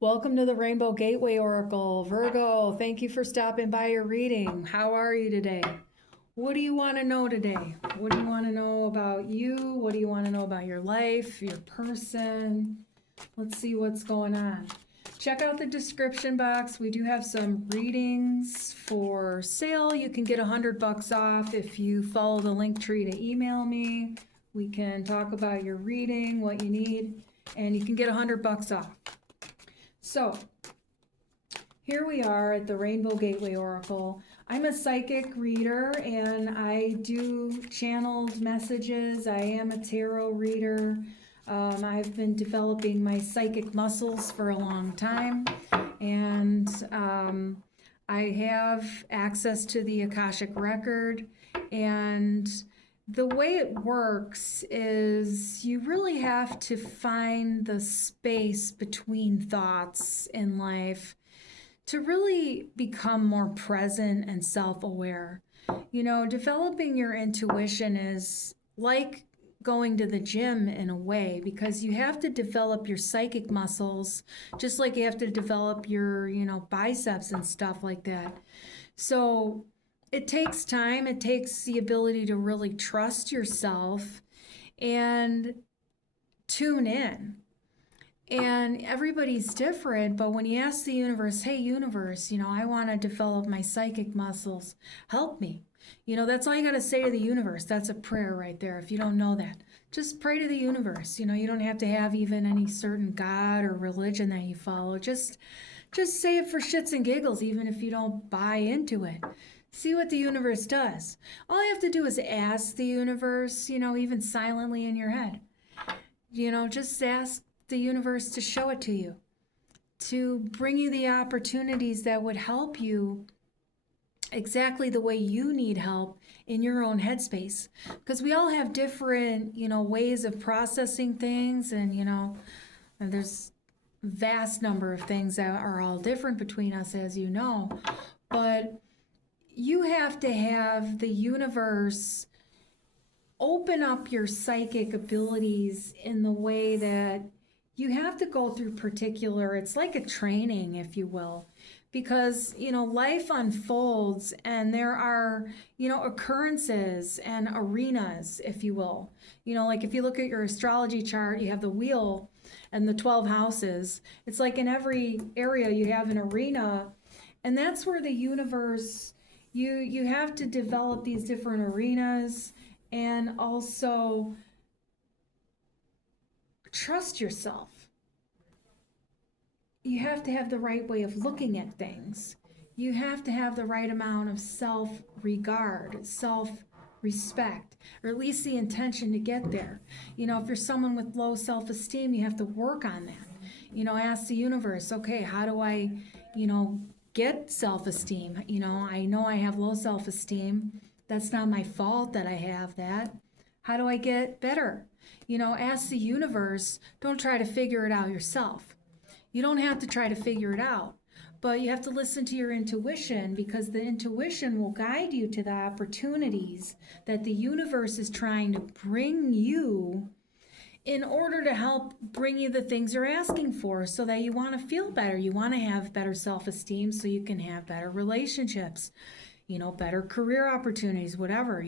Welcome to the Rainbow Gateway Oracle. Virgo, thank you for stopping by your reading. How are you today? What do you want to know today? What do you want to know about you? What do you want to know about your life, your person? Let's see what's going on. Check out the description box. We do have some readings for sale. You can get $100 off if you follow the link tree to email me. We can talk about your reading, what you need, and you can get $100 off. So, here we are at the Rainbow Gateway Oracle. I'm a psychic reader and I do channeled messages. I am a tarot reader. I've been developing my psychic muscles for a long time, and I have access to the Akashic Record. And the way it works is you really have to find the space between thoughts in life to really become more present and self-aware. You know, developing your intuition is like going to the gym in a way, because you have to develop your psychic muscles just like you have to develop your, biceps and stuff like that. So it takes time. It takes the ability to really trust yourself and tune in. And everybody's different, but when you ask the universe, hey, universe, I want to develop my psychic muscles, help me. That's all you got to say to the universe. That's a prayer right there. If you don't know that, just pray to the universe. You don't have to have even any certain God or religion that you follow. Just say it for shits and giggles, even if you don't buy into it. See what the universe does. All you have to do is ask the universe, even silently in your head. Just ask the universe to show it to you, to bring you the opportunities that would help you exactly the way you need help in your own headspace. Because we all have different, ways of processing things, and, and there's vast number of things that are all different between us, as you know. But you have to have the universe open up your psychic abilities in the way that you have to go through it's like a training, if you will, because, life unfolds and there are, occurrences and arenas, if you will. Like if you look at your astrology chart, you have the wheel and the 12 houses. It's like in every area you have an arena, and that's where the universe, you have to develop these different arenas and also trust yourself. You have to have the right way of looking at things. You have to have the right amount of self-regard, self-respect, or at least the intention to get there. If you're someone with low self-esteem, you have to work on that. Ask the universe, okay, how do I, get self-esteem? I know I have low self-esteem. That's not my fault that I have that. How do I get better? Ask the universe. Don't try to figure it out yourself. You don't have to try to figure it out, but you have to listen to your intuition, because the intuition will guide you to the opportunities that the universe is trying to bring you in order to help bring you the things you're asking for, so that you want to feel better. You want to have better self-esteem so you can have better relationships, better career opportunities, whatever,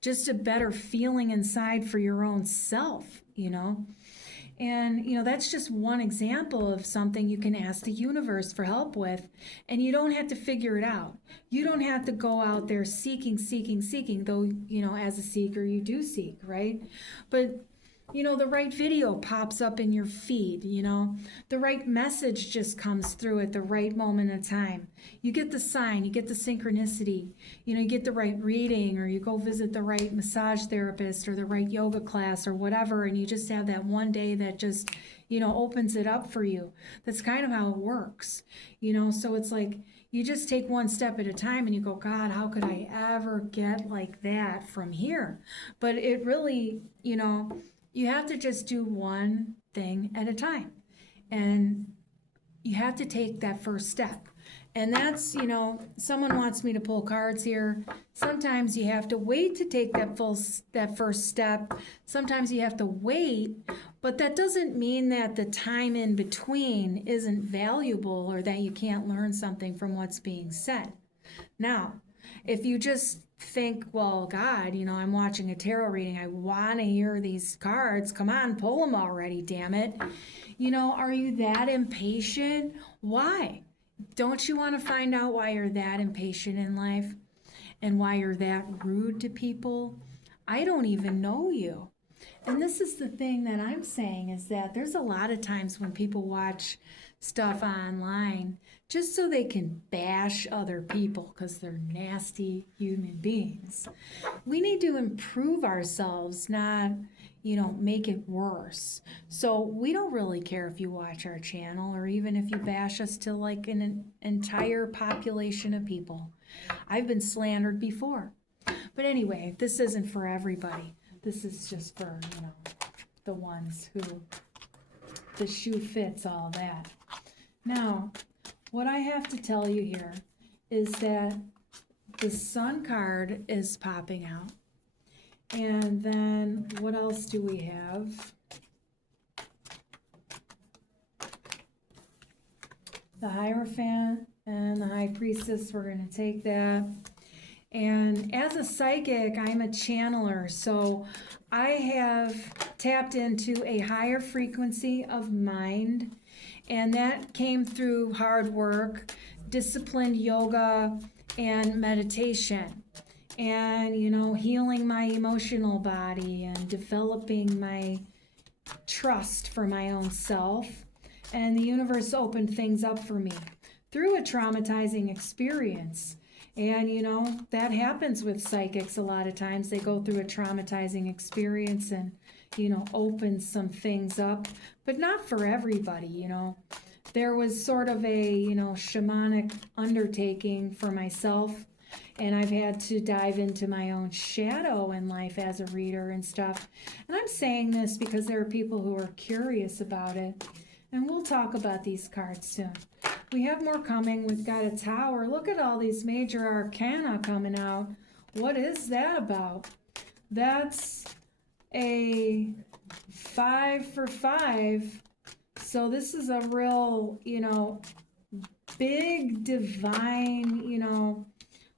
just a better feeling inside for your own self, And, that's just one example of something you can ask the universe for help with. And you don't have to figure it out. You don't have to go out there seeking, though, as a seeker, you do seek, right? But, the right video pops up in your feed, the right message just comes through at the right moment in time. You get the sign, you get the synchronicity, you get the right reading, or you go visit the right massage therapist or the right yoga class or whatever, and you just have that one day that just, opens it up for you. That's kind of how it works, so it's like you just take one step at a time and you go, God, how could I ever get like that from here? But it really, you have to just do one thing at a time, and you have to take that first step. And that's, someone wants me to pull cards here. Sometimes you have to wait to take that first step. Sometimes you have to wait, But that doesn't mean that the time in between isn't valuable or that you can't learn something from what's being said. Now, if you just think, well, God, I'm watching a tarot reading, I want to hear these cards, come on, pull them already, damn it. Are you that impatient? Why? Don't you want to find out why you're that impatient in life and why you're that rude to people? I don't even know you. And this is the thing that I'm saying, is that there's a lot of times when people watch stuff online just so they can bash other people because they're nasty human beings. We need to improve ourselves, not, make it worse. So we don't really care if you watch our channel or even if you bash us to like an entire population of people. I've been slandered before. But anyway, this isn't for everybody. This is just for, the ones who the shoe fits, all that. Now, what I have to tell you here is that the Sun card is popping out. And then what else do we have? The Hierophant and the High Priestess, we're going to take that. And as a psychic, I'm a channeler, so I have tapped into a higher frequency of mind, and that came through hard work, disciplined yoga, and meditation. And, healing my emotional body and developing my trust for my own self. And the universe opened things up for me through a traumatizing experience. And, that happens with psychics a lot of times. They go through a traumatizing experience and, opens some things up, but not for everybody, There was sort of a, shamanic undertaking for myself, and I've had to dive into my own shadow in life as a reader and stuff. And I'm saying this because there are people who are curious about it, and we'll talk about these cards soon. We have more coming. We've got a Tower. Look at all these major arcana coming out. What is that about? That's a 5 for 5. So this is a real, big divine,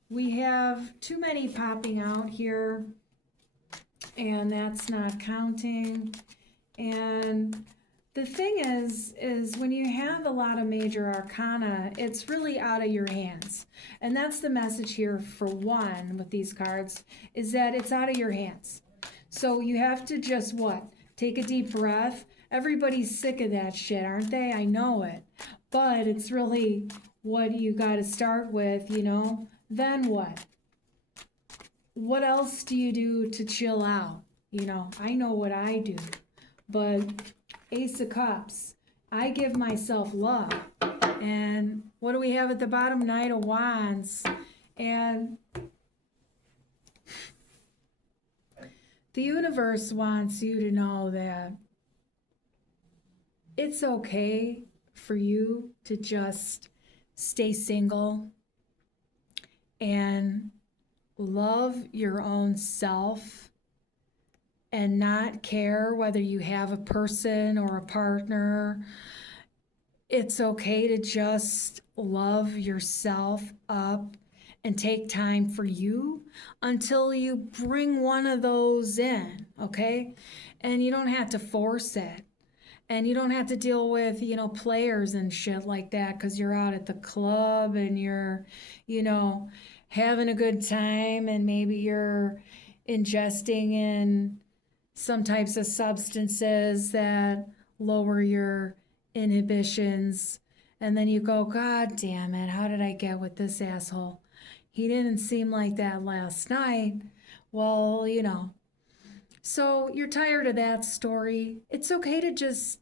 we have too many popping out here, and that's not counting. And the thing is when you have a lot of major arcana, it's really out of your hands. And that's the message here for one with these cards, is that it's out of your hands. So you have to just what? Take a deep breath. Everybody's sick of that shit, aren't they? I know it. But it's really what you got to start with, Then what? What else do you do to chill out? I know what I do. But Ace of Cups, I give myself love. And what do we have at the bottom? Knight of Wands. And the universe wants you to know that it's okay for you to just stay single and love your own self and not care whether you have a person or a partner. It's okay to just love yourself up and take time for you until you bring one of those in, okay? And you don't have to force it. And you don't have to deal with, players and shit like that because you're out at the club and you're, having a good time and maybe you're ingesting in some types of substances that lower your inhibitions. And then you go, God damn it, how did I get with this asshole? He didn't seem like that last night. Well, So you're tired of that story. It's okay to just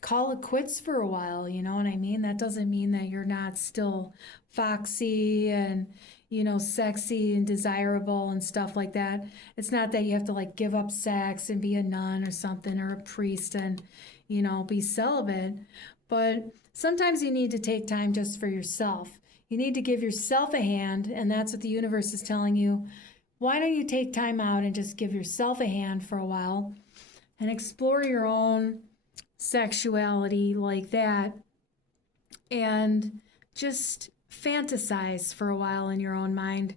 call it quits for a while, you know what I mean? That doesn't mean that you're not still foxy and, sexy and desirable and stuff like that. It's not that you have to like give up sex and be a nun or something or a priest and, be celibate. But sometimes you need to take time just for yourself. You need to give yourself a hand, and that's what the universe is telling you. Why don't you take time out and just give yourself a hand for a while? and explore your own sexuality like that, and just fantasize for a while in your own mind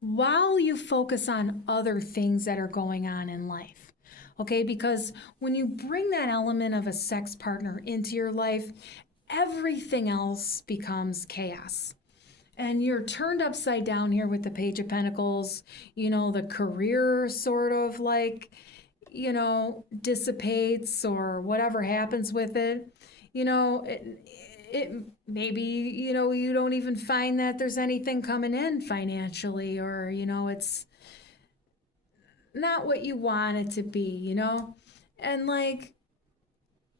while you focus on other things that are going on in life. Okay, because when you bring that element of a sex partner into your life, everything else becomes chaos. And you're turned upside down here with the Page of Pentacles. The career sort of like, dissipates, or whatever happens with it. It maybe, you don't even find that there's anything coming in financially, or, it's not what you want it to be, and like,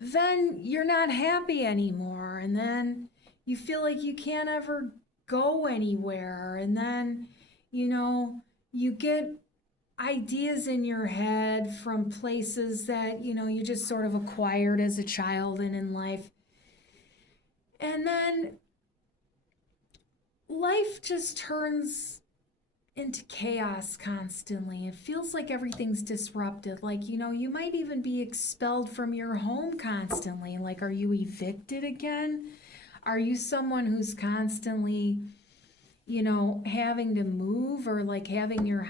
then you're not happy anymore. And then you feel like you can't ever go anywhere. And then, you get ideas in your head from places that, you just sort of acquired as a child and in life. And then life just turns into chaos constantly. It feels like everything's disrupted. Like, you might even be expelled from your home constantly. Like, are you evicted again? Are you someone who's constantly, having to move, or like having your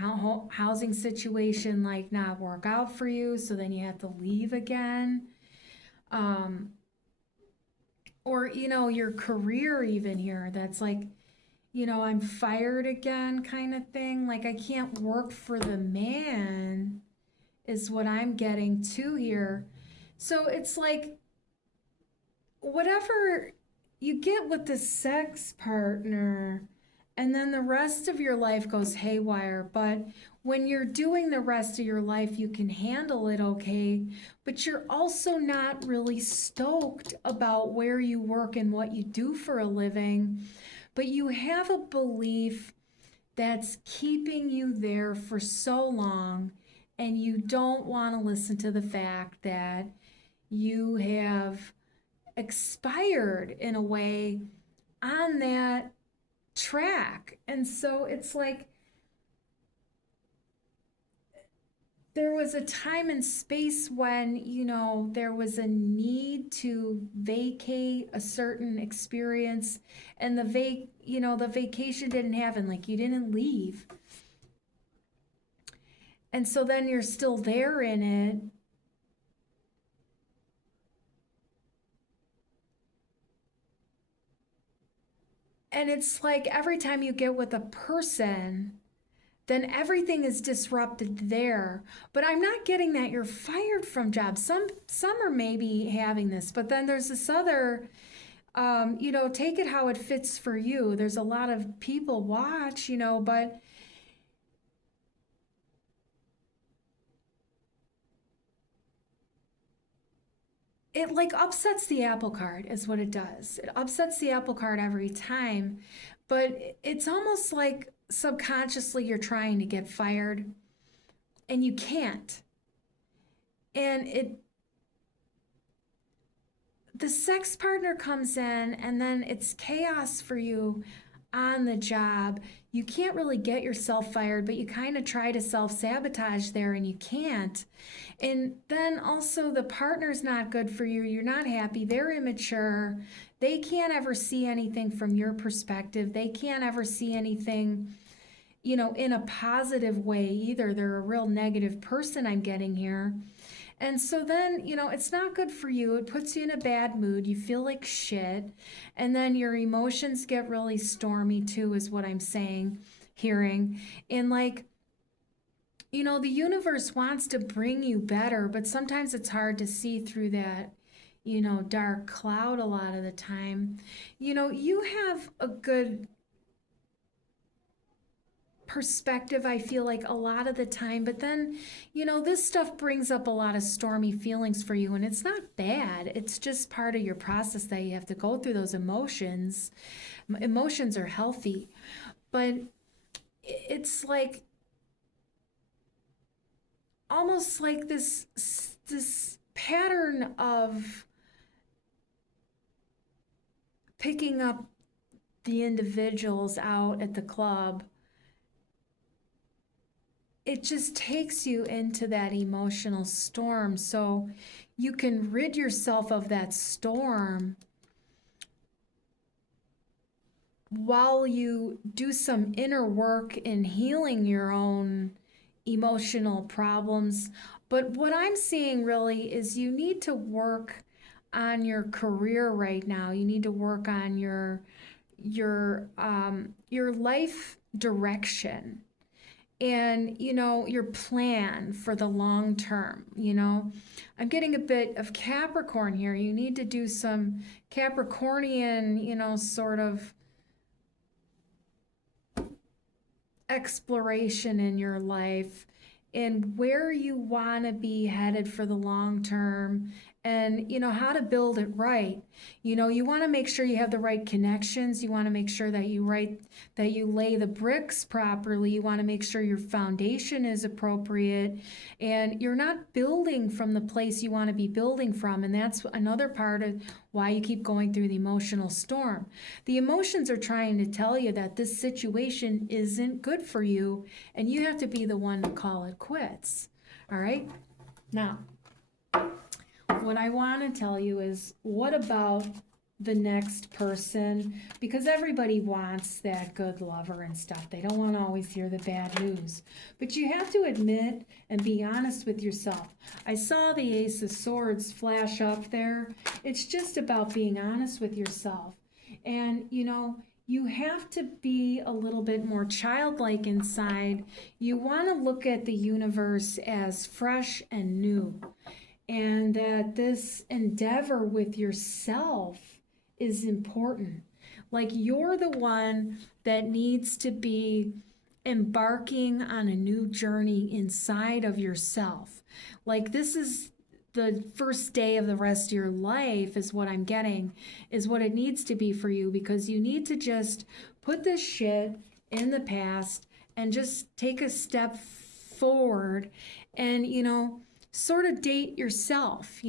housing situation like not work out for you, so then you have to leave again? Or, your career even here, that's like, I'm fired again kind of thing. Like, I can't work for the man, is what I'm getting to here. So it's like, whatever you get with the sex partner, and then the rest of your life goes haywire. But when you're doing the rest of your life, you can handle it okay, but you're also not really stoked about where you work and what you do for a living. But you have a belief that's keeping you there for so long, and you don't want to listen to the fact that you have expired in a way on that track. And so it's like, there was a time and space when, there was a need to vacate a certain experience, and the vacation didn't happen. Like, you didn't leave. And so then you're still there in it. And it's like, every time you get with a person, then everything is disrupted there. But I'm not getting that you're fired from jobs. Some are maybe having this, but then there's this other, take it how it fits for you. There's a lot of people watch, but it like upsets the apple cart is what it does. It upsets the apple cart every time, but it's almost like subconsciously you're trying to get fired and you can't. And the sex partner comes in, and then it's chaos for you on the job. You can't really get yourself fired, but you kind of try to self-sabotage there, and you can't. And then also the partner's not good for you. You're not happy. They're immature. They can't ever see anything from your perspective. They can't ever see anything, in a positive way either. They're a real negative person I'm getting here. And so then, it's not good for you. It puts you in a bad mood. You feel like shit. And then your emotions get really stormy too, is what I'm hearing. And like, the universe wants to bring you better, but sometimes it's hard to see through that, dark cloud a lot of the time. You have a good perspective, I feel like, a lot of the time, but then, this stuff brings up a lot of stormy feelings for you, and it's not bad. It's just part of your process that you have to go through those emotions. Emotions are healthy, but it's like almost like this pattern of picking up the individuals out at the club it just takes you into that emotional storm. So you can rid yourself of that storm while you do some inner work in healing your own emotional problems. But what I'm seeing really is you need to work on your career right now. You need to work on your life direction, and your plan for the long term. I'm getting a bit of Capricorn here. You need to do some Capricornian, sort of exploration in your life and where you want to be headed for the long term, and how to build it right. You want to make sure you have the right connections. You want to make sure that you lay the bricks properly. You want to make sure your foundation is appropriate, and you're not building from the place you want to be building from. And that's another part of why you keep going through the emotional storm. The emotions are trying to tell you that this situation isn't good for you, and you have to be the one to call it quits. All right? Now, what I want to tell you is, what about the next person? Because everybody wants that good lover and stuff. They don't want to always hear the bad news. But you have to admit and be honest with yourself. I saw the Ace of Swords flash up there. It's just about being honest with yourself. And, you have to be a little bit more childlike inside. You want to look at the universe as fresh and new. And that this endeavor with yourself is important. Like, you're the one that needs to be embarking on a new journey inside of yourself. Like, this is the first day of the rest of your life, is what I'm getting, is what it needs to be for you, because you need to just put this shit in the past and just take a step forward and, sort of date yourself.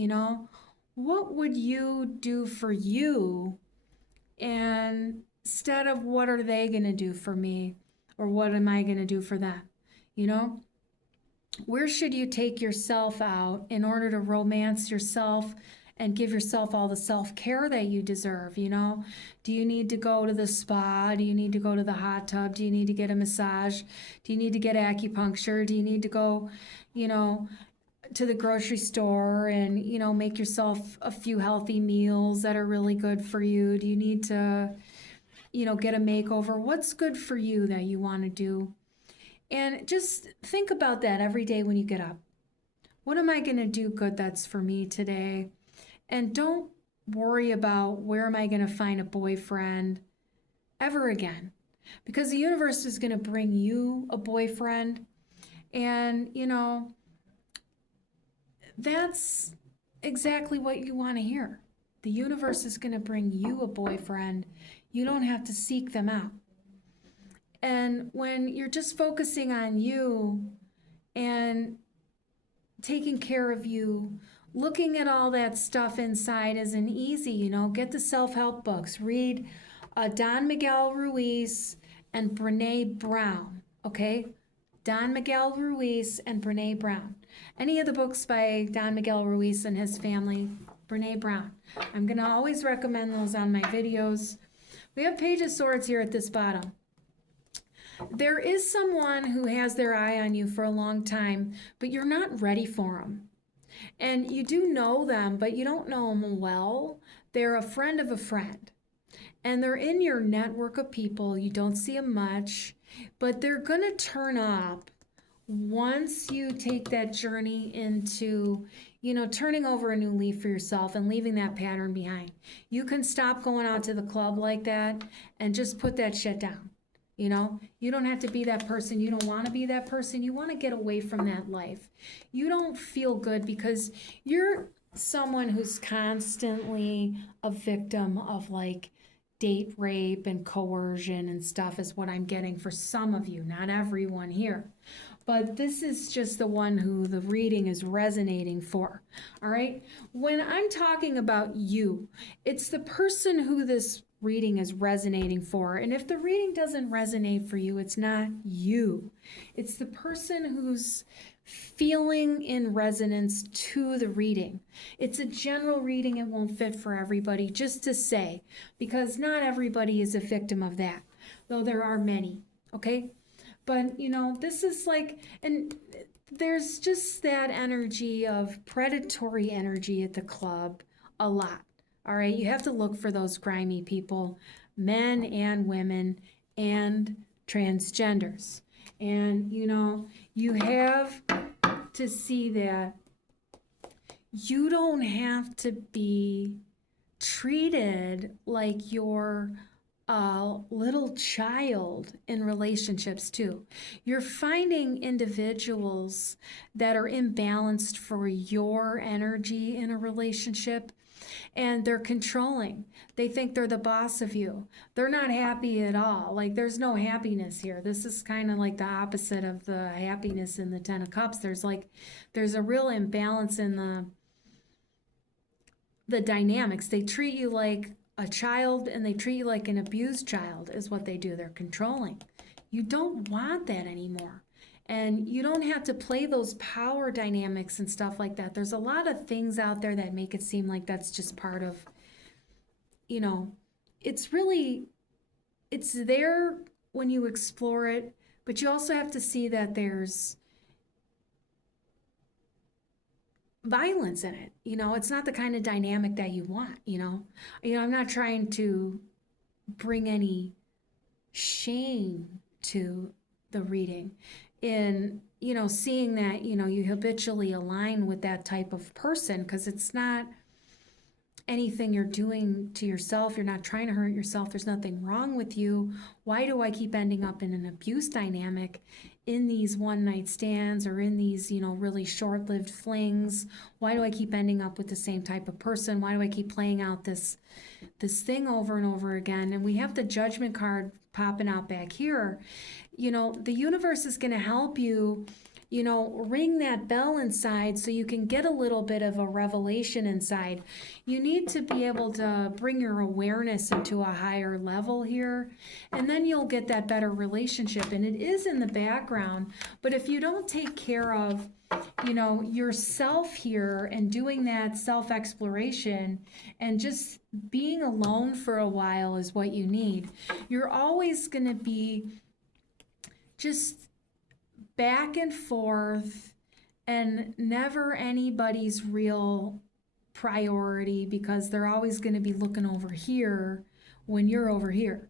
What would you do for you, and instead of what are they going to do for me, or what am I going to do for them? Where should you take yourself out in order to romance yourself and give yourself all the self-care that you deserve? Do you need to go to the spa? Do you need to go to the hot tub? Do you need to get a massage? Do you need to get acupuncture? Do you need to go, to the grocery store and, make yourself a few healthy meals that are really good for you? Do you need to, get a makeover? What's good for you that you want to do? And just think about that every day when you get up. What am I going to do good that's for me today? And don't worry about where am I going to find a boyfriend ever again, because the universe is going to bring you a boyfriend. And, that's exactly what you want to hear. The universe is going to bring you a boyfriend. You don't have to seek them out. And when you're just focusing on you and taking care of you, looking at all that stuff inside isn't easy. Get the self-help books. Read Don Miguel Ruiz and Brene Brown, okay? Don Miguel Ruiz and Brene Brown. Any of the books by Don Miguel Ruiz and his family, Brene Brown. I'm going to always recommend those on my videos. We have Page of Swords here at this bottom. There is someone who has their eye on you for a long time, but you're not ready for them. And you do know them, but you don't know them well. They're a friend of a friend. And they're in your network of people. You don't see them much, but they're going to turn up once you take that journey into, turning over a new leaf for yourself and leaving that pattern behind. You can stop going out to the club like that and just put that shit down. You don't have to be that person. You don't want to be that person. You want to get away from that life. You don't feel good because you're someone who's constantly a victim of like date rape and coercion and stuff, is what I'm getting for some of you, not everyone here. But this is just the one who the reading is resonating for. All right. When I'm talking about you, it's the person who this reading is resonating for. And if the reading doesn't resonate for you, it's not you. It's the person who's feeling in resonance to the reading. It's a general reading. It won't fit for everybody, just to say, because not everybody is a victim of that, though there are many, okay? But, you know, this is like, and there's just that energy of predatory energy at the club a lot. All right, you have to look for those grimy people, men and women and transgenders. And, you know, you have to see that you don't have to be treated like you're a little child in relationships too. You're finding individuals that are imbalanced for your energy in a relationship, and they're controlling. They think they're the boss of you. They're not happy at all. Like, there's no happiness here. This is kind of like the opposite of the happiness in the Ten of Cups. There's a real imbalance in the dynamics. They treat you like a child, and they treat you like an abused child is what they do. They're controlling. You don't want that anymore. And you don't have to play those power dynamics and stuff like that. There's a lot of things out there that make it seem like that's just part of, you know, it's there when you explore it, but you also have to see that there's violence in it. You know, it's not the kind of dynamic that you want, you know. I'm not trying to bring any shame to the reading in, you know, seeing that, you know, you habitually align with that type of person, because it's not anything you're doing to yourself. You're not trying to hurt yourself. There's nothing wrong with you. Why do I keep ending up in an abuse dynamic, in these one-night stands, or in these, you know, really short-lived flings? Why do I keep ending up with the same type of person? Why do I keep playing out this thing over and over again? And we have the Judgment card popping out back here. You know, the universe is going to help you, you know, ring that bell inside so you can get a little bit of a revelation inside. You need to be able to bring your awareness into a higher level here, and then you'll get that better relationship. And it is in the background, but if you don't take care of, you know, yourself here and doing that self-exploration and just being alone for a while is what you need. You're always going to be just back and forth and never anybody's real priority, because they're always going to be looking over here when you're over here,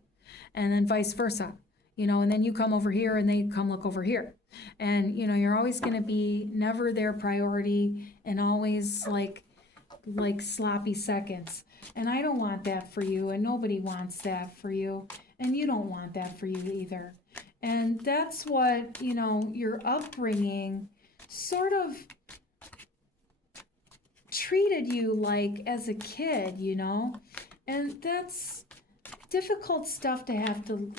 and then vice versa, you know, and then you come over here and they come look over here, and, you know, you're always going to be never their priority and always like sloppy seconds. And I don't want that for you, and nobody wants that for you, and you don't want that for you either. And that's what, you know, your upbringing sort of treated you like as a kid, you know? And that's difficult stuff to have to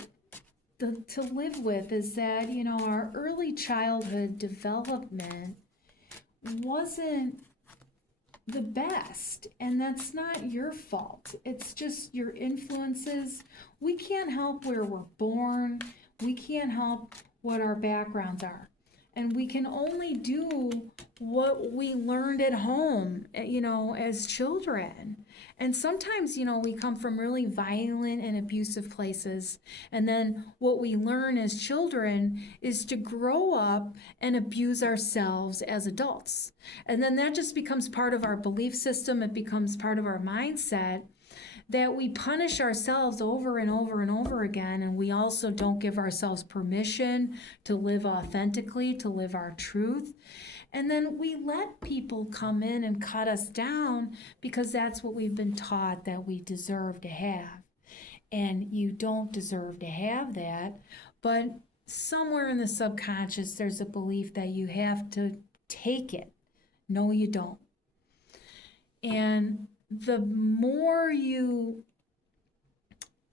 live with, is that, you know, our early childhood development wasn't the best, and that's not your fault. It's just your influences. We can't help where we're born. We can't help what our backgrounds are. And we can only do what we learned at home, you know, as children. And sometimes, you know, we come from really violent and abusive places. And then what we learn as children is to grow up and abuse ourselves as adults. And then that just becomes part of our belief system. It becomes part of our mindset, that we punish ourselves over and over and over again, and we also don't give ourselves permission to live authentically, to live our truth. And then we let people come in and cut us down because that's what we've been taught that we deserve to have. And you don't deserve to have that, but somewhere in the subconscious there's a belief that you have to take it. No, you don't. And the more you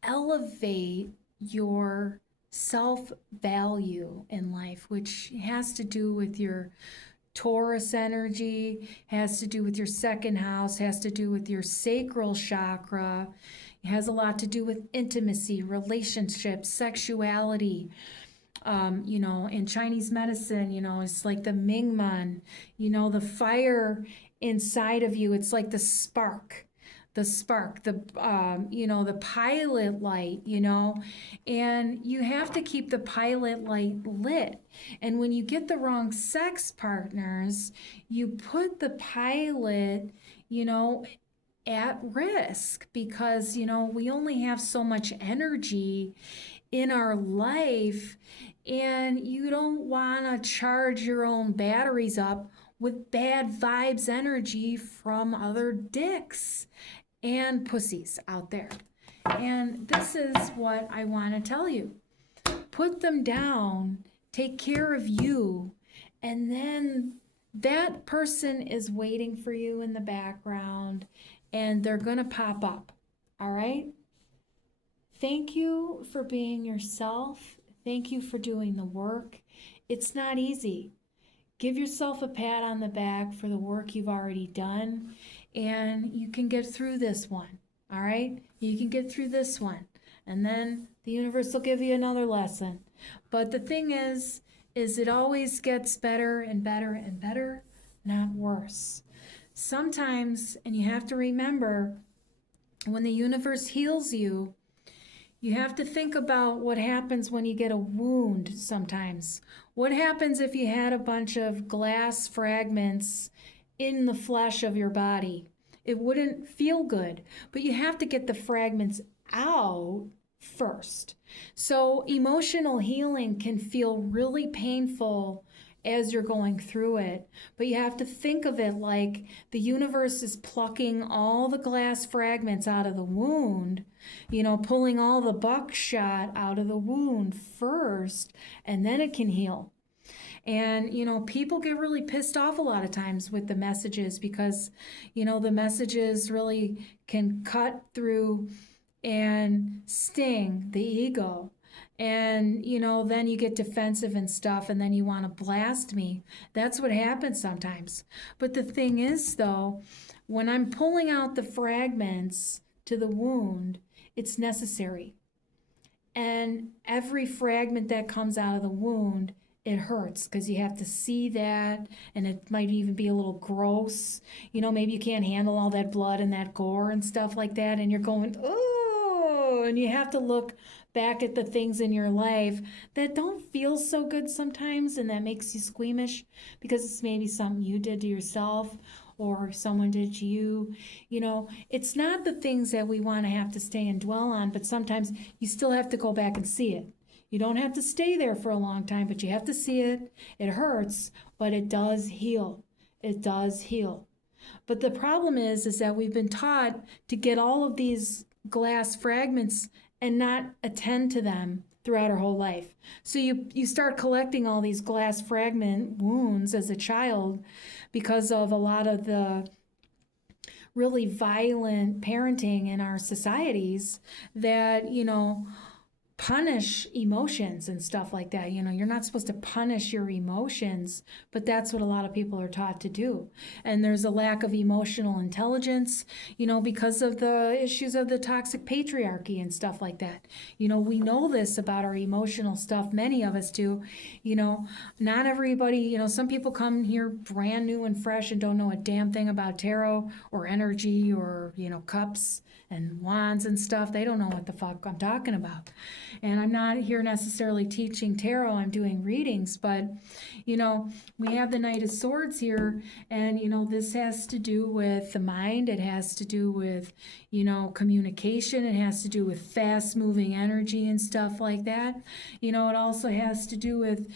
elevate your self-value in life, which has to do with your Taurus energy has to do with your second house, has to do with your sacral chakra. It has a lot to do with intimacy, relationships, sexuality. In Chinese medicine, it's like the Mingmen, the fire inside of you. It's like the spark, the pilot light, and you have to keep the pilot light lit. And when you get the wrong sex partners, you put the pilot, at risk because, we only have so much energy in our life, and you don't want to charge your own batteries up with bad vibes energy from other dicks and pussies out there. And this is what I want to tell you. Put them down, take care of you, and then that person is waiting for you in the background, and they're going to pop up. All right? Thank you for being yourself. Thank you for doing the work. It's not easy. Give yourself a pat on the back for the work you've already done, and you can get through this one. All right? You can get through this one, and then the universe will give you another lesson. But the thing is it always gets better and better and better, not worse. Sometimes, and you have to remember, when the universe heals you, you have to think about what happens when you get a wound sometimes. What happens if you had a bunch of glass fragments in the flesh of your body? It wouldn't feel good, but you have to get the fragments out first. So emotional healing can feel really painful as you're going through it, but you have to think of it like the universe is plucking all the glass fragments out of the wound, pulling all the buckshot out of the wound first, and then it can heal. And, people get really pissed off a lot of times with the messages because, the messages really can cut through and sting the ego. And, then you get defensive and stuff, and then you want to blast me. That's what happens sometimes. But the thing is, though, when I'm pulling out the fragments to the wound, it's necessary. And every fragment that comes out of the wound, it hurts because you have to see that, and it might even be a little gross. Maybe you can't handle all that blood and that gore and stuff like that, and you're going, oh, and you have to look back at the things in your life that don't feel so good sometimes, and that makes you squeamish because it's maybe something you did to yourself or someone did to you. It's not the things that we want to have to stay and dwell on, but sometimes you still have to go back and see it. You don't have to stay there for a long time, but you have to see it. It hurts, but it does heal. It does heal. But the problem is that we've been taught to get all of these glass fragments and not attend to them throughout our whole life. So you start collecting all these glass fragment wounds as a child because of a lot of the really violent parenting in our societies that, punish emotions and stuff like that. You're not supposed to punish your emotions, but that's what a lot of people are taught to do. And there's a lack of emotional intelligence, because of the issues of the toxic patriarchy and stuff like that. We know this about our emotional stuff. Many of us do. Not everybody, some people come here brand new and fresh and don't know a damn thing about tarot or energy or, cups and wands and stuff. They don't know what the fuck I'm talking about. And I'm not here necessarily teaching tarot. I'm doing readings, but, we have the Knight of Swords here, and, this has to do with the mind. It has to do with, communication. It has to do with fast-moving energy and stuff like that. It also has to do with,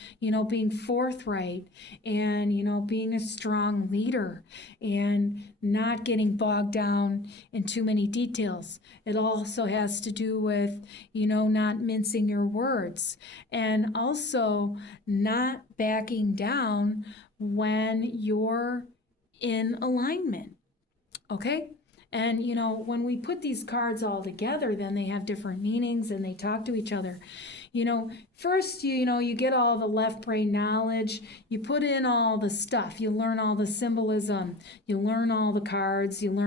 being forthright and, being a strong leader and not getting bogged down in too many details. It also has to do with, not mincing your words, and also not backing down when you're in alignment. Okay? And, when we put these cards all together, then they have different meanings and they talk to each other. First, you get all the left brain knowledge, you put in all the stuff, you learn all the symbolism, you learn all the cards, you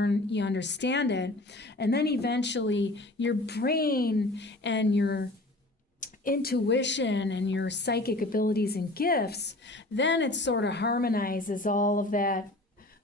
understand it. And then eventually your brain and your intuition and your psychic abilities and gifts, then it sort of harmonizes all of that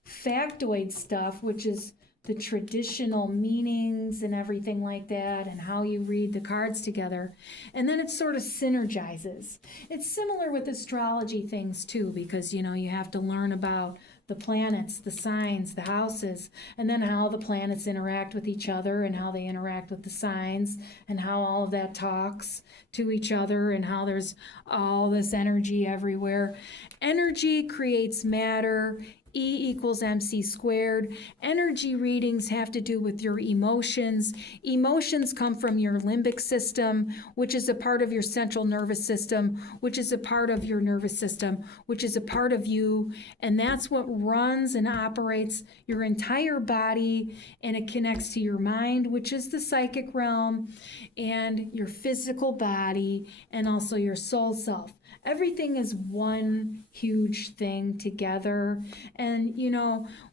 factoid stuff, which is the traditional meanings and everything like that, and how you read the cards together. And then it sort of synergizes. It's similar with astrology things too, because you have to learn about the planets, the signs, the houses, and then how the planets interact with each other and how they interact with the signs and how all of that talks to each other and how there's all this energy everywhere. Energy creates matter. E equals MC squared. Energy readings have to do with your emotions. Emotions come from your limbic system, which is a part of your central nervous system, which is a part of your nervous system, which is a part of you. And that's what runs and operates your entire body. And it connects to your mind, which is the psychic realm, and your physical body, and also your soul self. Everything is one huge thing together. And,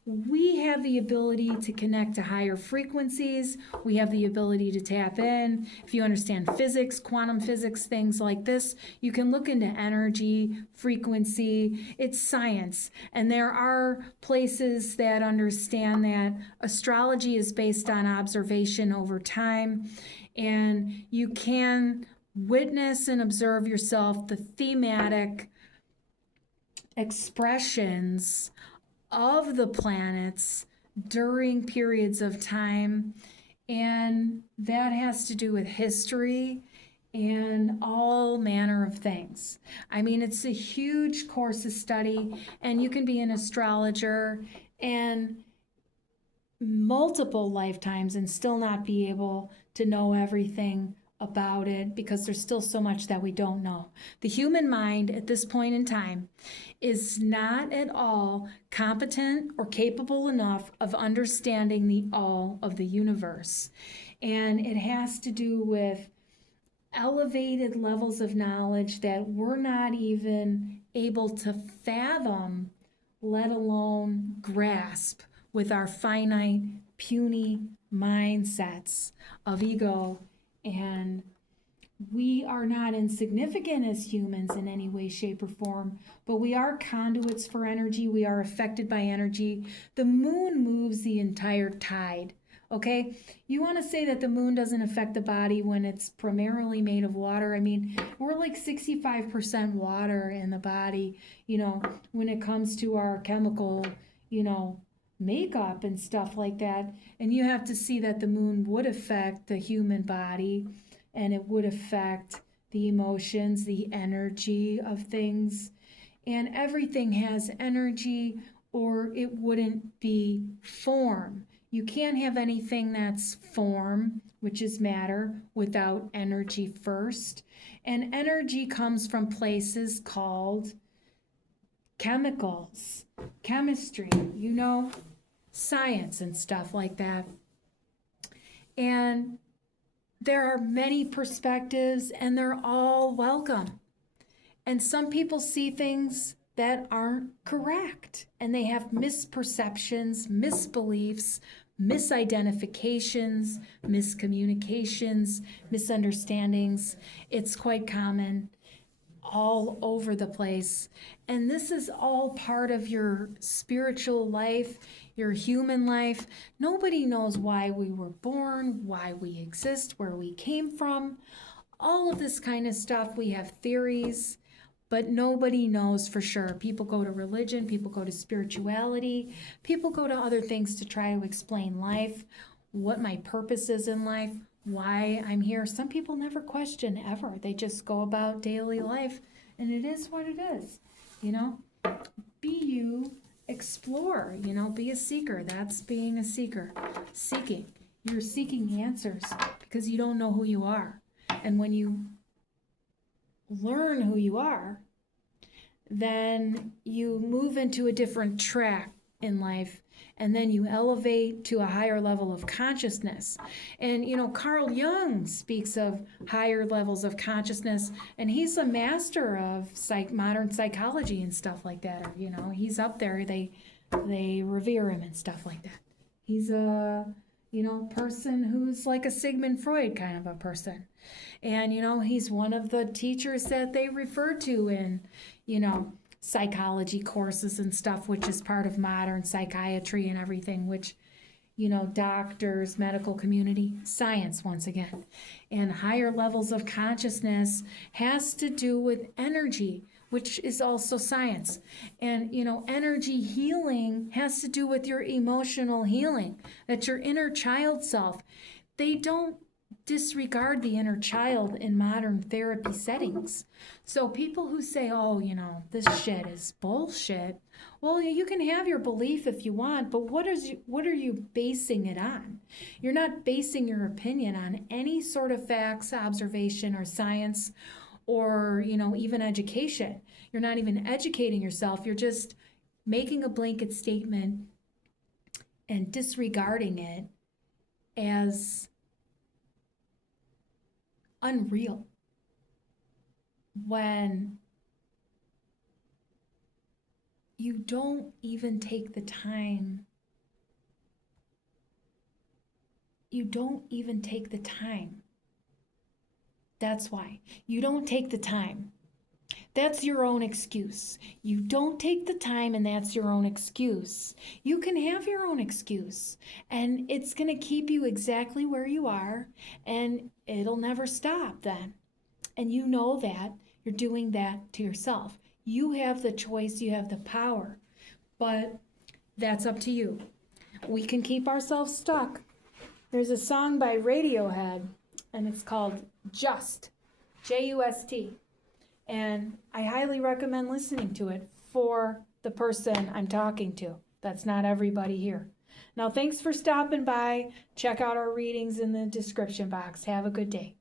we have the ability to connect to higher frequencies. We have the ability to tap in. If you understand physics, quantum physics, things like this, you can look into energy, frequency. It's science. And there are places that understand that astrology is based on observation over time. And you can witness and observe yourself the thematic expressions of the planets during periods of time, and that has to do with history and all manner of things. I mean, it's a huge course of study, and you can be an astrologer and multiple lifetimes and still not be able to know everything about it, because there's still so much that we don't know. The human mind at this point in time is not at all competent or capable enough of understanding the all of the universe. And it has to do with elevated levels of knowledge that we're not even able to fathom, let alone grasp with our finite, puny mindsets of ego. And we are not insignificant as humans in any way, shape, or form, but we are conduits for energy. We are affected by energy. The moon moves the entire tide, okay? You want to say that the moon doesn't affect the body when it's primarily made of water. I mean, we're like 65% water in the body, when it comes to our chemical, makeup and stuff like that. And you have to see that the moon would affect the human body, and it would affect the emotions, the energy of things. And everything has energy, or it wouldn't be form. You can't have anything that's form, which is matter, without energy first. And energy comes from places called chemicals, chemistry, science and stuff like that. And there are many perspectives, and they're all welcome. And some people see things that aren't correct, and they have misperceptions, misbeliefs, misidentifications, miscommunications, misunderstandings. It's quite common all over the place. And this is all part of your spiritual life, your human life. Nobody knows why we were born, why we exist, where we came from. All of this kind of stuff. We have theories, but nobody knows for sure. People go to religion, people go to spirituality, people go to other things to try to explain life, what my purpose is in life, why I'm here. Some people never question ever. They just go about daily life, and it is what it is. Be you, explore, be a seeker. That's being a seeker. Seeking. You're seeking answers because you don't know who you are. And when you learn who you are, then you move into a different track in life. and then you elevate to a higher level of consciousness. And Carl Jung speaks of higher levels of consciousness, and he's a master of modern psychology and stuff like that. Or, he's up there. They revere him and stuff like that. He's a person who's like a Sigmund Freud kind of a person. And he's one of the teachers that they refer to in psychology courses and stuff, which is part of modern psychiatry and everything, which doctors, medical community, science once again. And higher levels of consciousness has to do with energy, which is also science. And energy healing has to do with your emotional healing. That's your inner child self. They don't disregard the inner child in modern therapy settings. So people who say, oh, this shit is bullshit, well, you can have your belief if you want, but what are you basing it on? You're not basing your opinion on any sort of facts, observation, or science, or even education. You're not even educating yourself. You're just making a blanket statement and disregarding it as unreal, when you don't even take the time. That's why you don't take the time. That's your own excuse. You don't take the time, and that's your own excuse. You can have your own excuse, and it's going to keep you exactly where you are, and it'll never stop then. And you know that you're doing that to yourself. You have the choice, you have the power, but that's up to you. We can keep ourselves stuck. There's a song by Radiohead, and it's called Just, J-U-S-T. And I highly recommend listening to it for the person I'm talking to. That's not everybody here. Now, thanks for stopping by. Check out our readings in the description box. Have a good day.